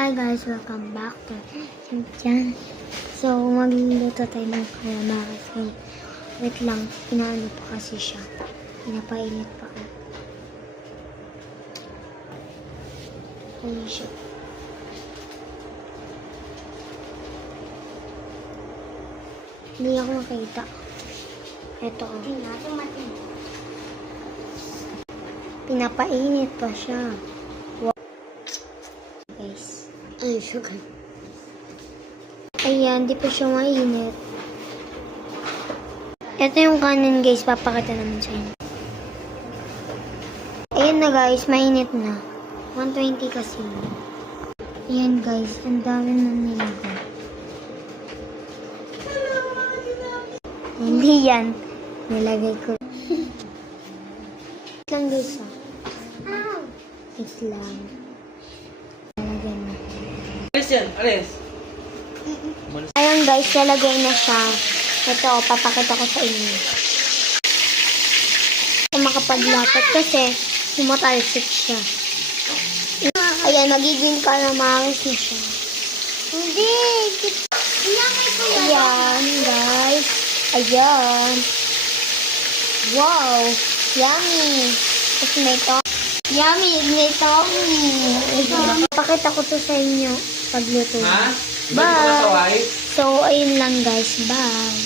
Hi guys, welcome back to Chan. So, magluluto tayo ng calamares. Wait lang, inaano pa kasi siya. Pinapainit pa ko. Ayan siya. Hindi ako makita. Ito oh. Pinapainit pa siya. Guys. Ay, sugar. Ayan, di pa siya mainit. Ito yung kanin guys, papakita naman sa inyo. Ayan na guys, mainit na. 120 kasi. Ayan guys, ang dami na nilagay. Hindi yan. Nilagay ko. Wait lang guys ah. Wait lang. Nilagay na. Alis yan, alis. Ayun guys, nalagay na siya. Ito, papakita ko sa inyo. Kung makapaglapat kasi tumatalsik siya. Ayan, magiging calamares na siya. Hindi! Ayan, guys. Ayan. Wow! Yummy! Tapos may to. Yummy! May topping! Pakita ko to sa inyo pagluto. Ha? Bye! So, ayun lang guys. Bye!